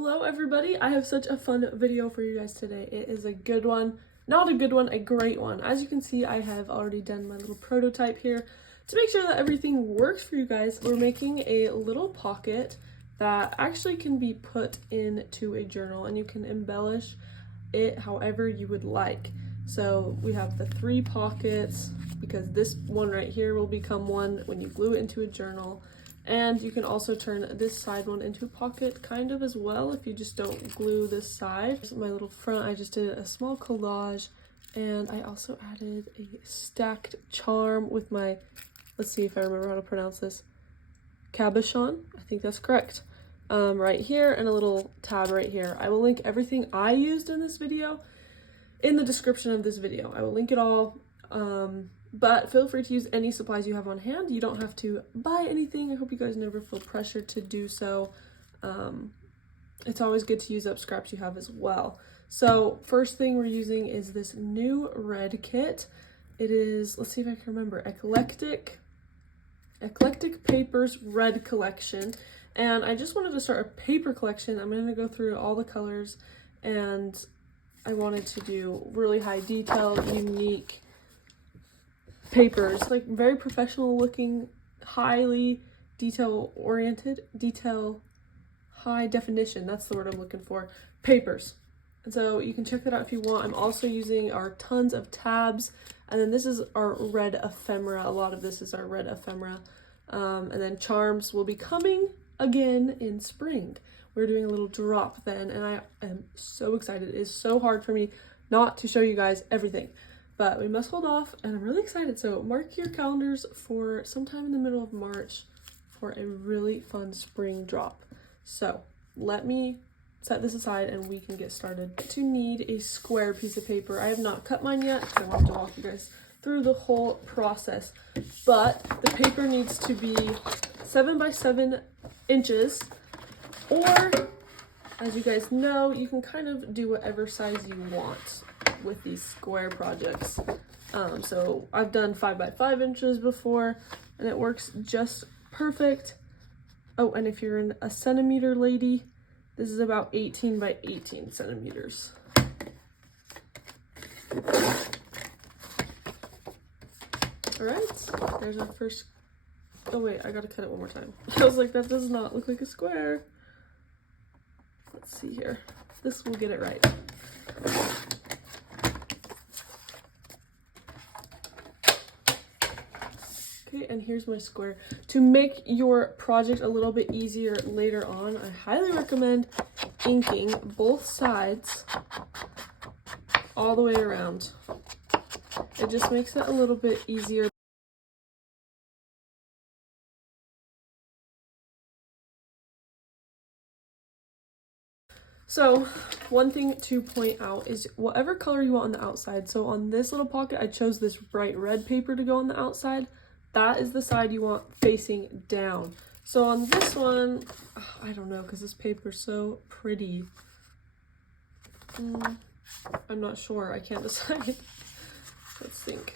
Hello everybody, I have such a fun video for you guys today. It is a good one, not a good one, a great one. As you can see, I have already done my little prototype here. To make sure that everything works for you guys, we're making a little pocket that actually can be put into a journal and you can embellish it however you would like. So we have the 3 pockets because this one right here will become one when you glue it into a journal. And you can also turn this side one into a pocket kind of as well if you just don't glue this side. My little front, I just did a small collage, and I also added a stacked charm with my, let's see if I remember how to pronounce this, cabochon, I think that's correct, right here, and a little tab right here. I will link everything I used in this video in the description of this video. I will link it all. But feel free to use any supplies you have on hand. You don't have to buy anything. I hope you guys never feel pressured to do so. It's always good to use up scraps you have as well. So first thing we're using is this new red kit. It is, let's see if I can remember, Eclectic Papers Red Collection. And I just wanted to start a paper collection. I'm going to go through all the colors, and I wanted to do really high detail, unique papers, like very professional looking, highly detail oriented, high definition, that's the word I'm looking for, papers. And so you can check that out if you want. I'm also using our tons of tabs, and then this is our red ephemera. A lot of this is our red ephemera. And then charms will be coming again in spring. We're doing a little drop then, and I am so excited. It is so hard for me not to show you guys everything, but we must hold off, and I'm really excited. So mark your calendars for sometime in the middle of March for a really fun spring drop. So let me set this aside and we can get started. To need a square piece of paper. I have not cut mine yet, so I want to walk you guys through the whole process. But the paper needs to be 7 by 7 inches, or as you guys know, you can kind of do whatever size you want with these square projects. So I've done 5 by 5 inches before, and it works just perfect. Oh, and if you're a centimeter lady, this is about 18 by 18 centimeters. All right, there's our first. Oh wait, I gotta cut it one more time. I was like, that does not look like a square. Let's see here. This will get it right. Okay, and here's my square. To make your project a little bit easier later on, I highly recommend inking both sides all the way around. It just makes it a little bit easier. So one thing to point out is whatever color you want on the outside. So on this little pocket, I chose this bright red paper to go on the outside. That is the side you want facing down. So on this one, I don't know, because this paper is so pretty. I'm not sure. I can't decide. Let's think.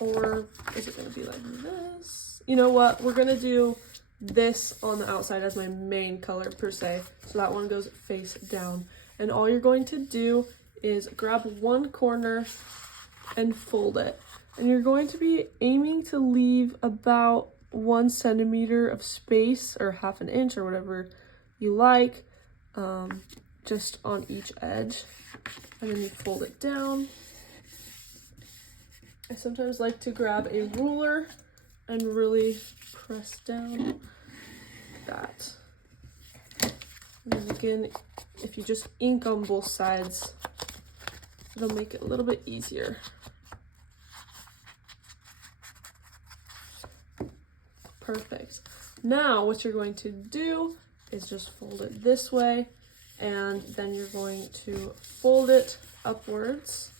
Or is it going to be like this? You know what? We're going to do this on the outside as my main color per se. So that one goes face down. And all you're going to do is grab one corner and fold it. And you're going to be aiming to leave about 1 centimeter of space, or half an inch, or whatever you like, just on each edge. And then you fold it down. I sometimes like to grab a ruler and really press down that. And then again, if you just ink on both sides, it'll make it a little bit easier. Perfect. Now what you're going to do is just fold it this way, and then you're going to fold it upwards.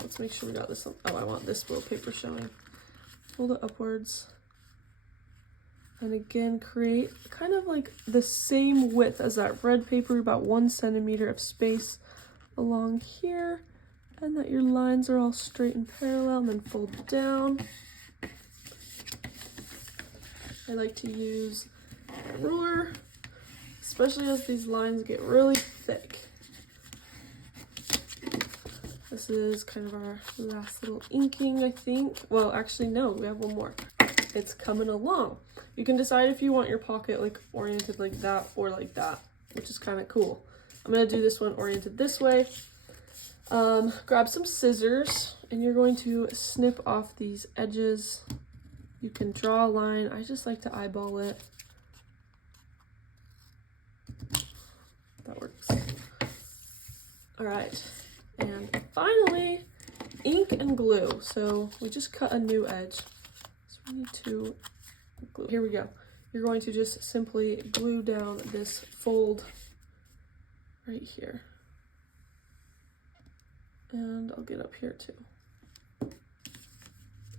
Let's make sure we got this. Oh, I want this little paper showing. Fold it upwards. And again, create kind of like the same width as that red paper, about 1 centimeter of space along here, and that your lines are all straight and parallel, and then fold down. I like to use a ruler especially as these lines get really thick. This is kind of our last little inking, I think. Well, actually, no, we have one more. It's coming along. You can decide if you want your pocket like oriented like that or like that, which is kind of cool. I'm gonna do this one oriented this way. Grab some scissors and you're going to snip off these edges. You can draw a line. I just like to eyeball it. That works. All right, and finally, ink and glue. So we just cut a new edge. So we need to glue. Here we go. You're going to just simply glue down this fold right here. And I'll get up here too.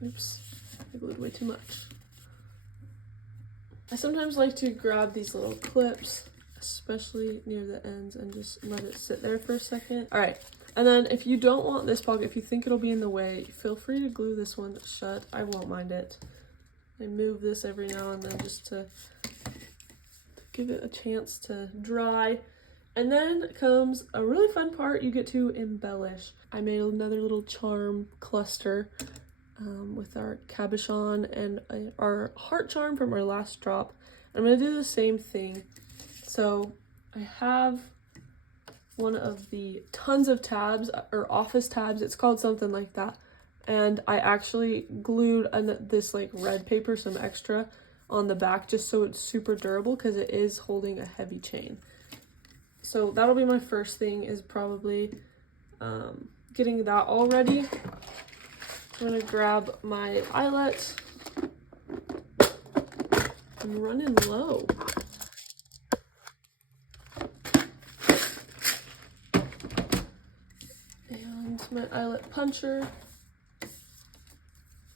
Oops, I glued way too much. I sometimes like to grab these little clips, especially near the ends, and just let it sit there for a second. All right, and then if you don't want this pocket, if you think it'll be in the way, feel free to glue this one shut. I won't mind it. I move this every now and then just to give it a chance to dry. And then comes a really fun part. You get to embellish. I made another little charm cluster with our cabochon and our heart charm from our last drop. I'm gonna do the same thing. So I have one of the tons of tabs, or office tabs, it's called something like that. And I actually glued this like red paper, some extra, on the back just so it's super durable because it is holding a heavy chain. So that'll be my first thing, is probably getting that all ready. I'm gonna grab my eyelet. I'm running low. And my eyelet puncher.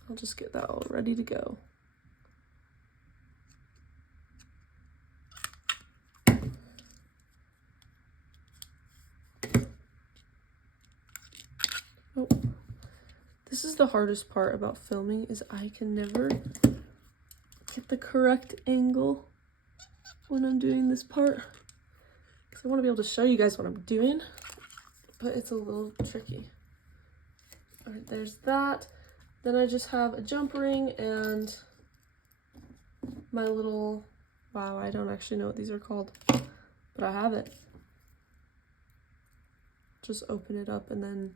I'll just get that all ready to go. Oh, this is the hardest part about filming, is I can never get the correct angle when I'm doing this part, because I want to be able to show you guys what I'm doing, but it's a little tricky. All right, there's that. Then I just have a jump ring and my little, wow, I don't actually know what these are called, but I have it. Just open it up and then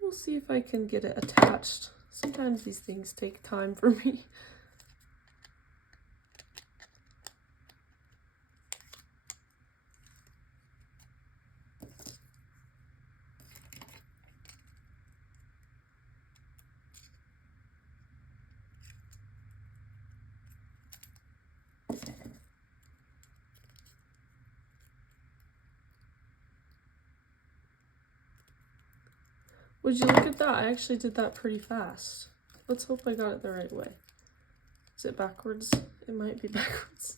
we'll see if I can get it attached. Sometimes these things take time for me. Would you look at that? I actually did that pretty fast. Let's hope I got it the right way. Is it backwards? It might be backwards.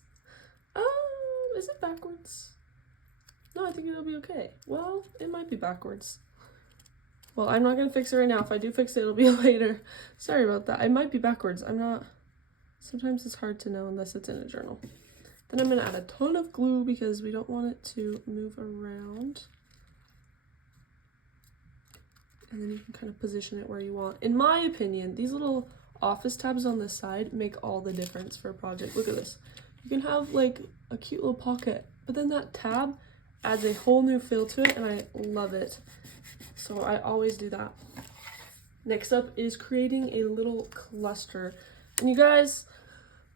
Oh, is it backwards? No, I think it'll be okay. Well, it might be backwards. Well, I'm not gonna fix it right now. If I do fix it, it'll be later. Sorry about that. It might be backwards. I'm not, sometimes it's hard to know unless it's in a journal. Then I'm gonna add a ton of glue because we don't want it to move around. And then you can kind of position it where you want. In my opinion, these little office tabs on the side make all the difference for a project. Look at this. You can have like a cute little pocket, but then that tab adds a whole new feel to it, and I love it. So I always do that. Next up is creating a little cluster. And you guys,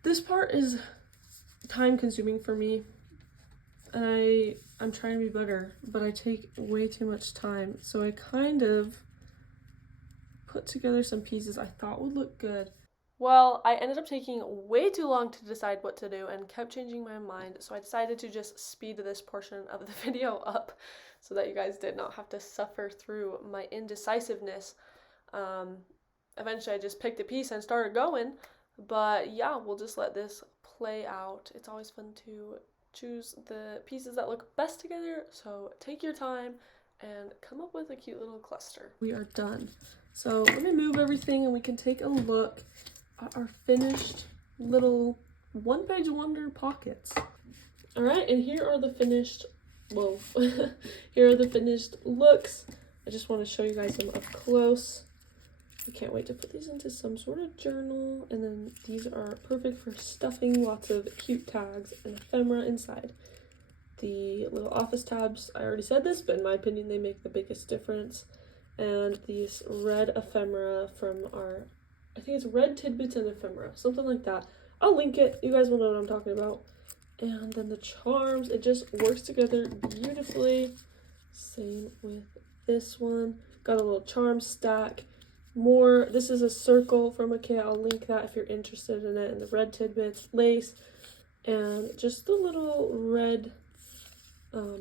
this part is time consuming for me. And I'm trying to be better, but I take way too much time. So I kind of put together some pieces I thought would look good. Well, I ended up taking way too long to decide what to do and kept changing my mind. So I decided to just speed this portion of the video up so that you guys did not have to suffer through my indecisiveness. Eventually I just picked a piece and started going, but yeah, we'll just let this play out. It's always fun to choose the pieces that look best together, so take your time and come up with a cute little cluster. We are done. So let me move everything and we can take a look at our finished little one-page wonder pockets. All right, and here are the finished, whoa, here are the finished looks. I just want to show you guys them up close. I can't wait to put these into some sort of journal, and then these are perfect for stuffing lots of cute tags and ephemera inside. The little office tabs, I already said this, but in my opinion they make the biggest difference. And these red ephemera from our, I think it's red tidbits and ephemera, something like that. I'll link it, you guys will know what I'm talking about. And then the charms, it just works together beautifully. Same with this one. Got a little charm stack. More, this is a circle from IKEA. I'll link that if you're interested in it. And the red tidbits, lace, and just the little red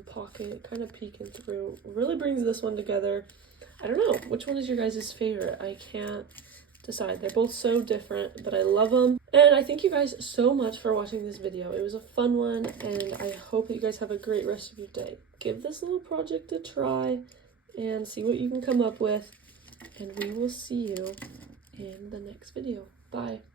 pocket kind of peeking through. Really brings this one together. I don't know, which one is your guys' favorite? I can't decide. They're both so different, but I love them. And I thank you guys so much for watching this video. It was a fun one, and I hope that you guys have a great rest of your day. Give this little project a try and see what you can come up with, and we will see you in the next video. Bye.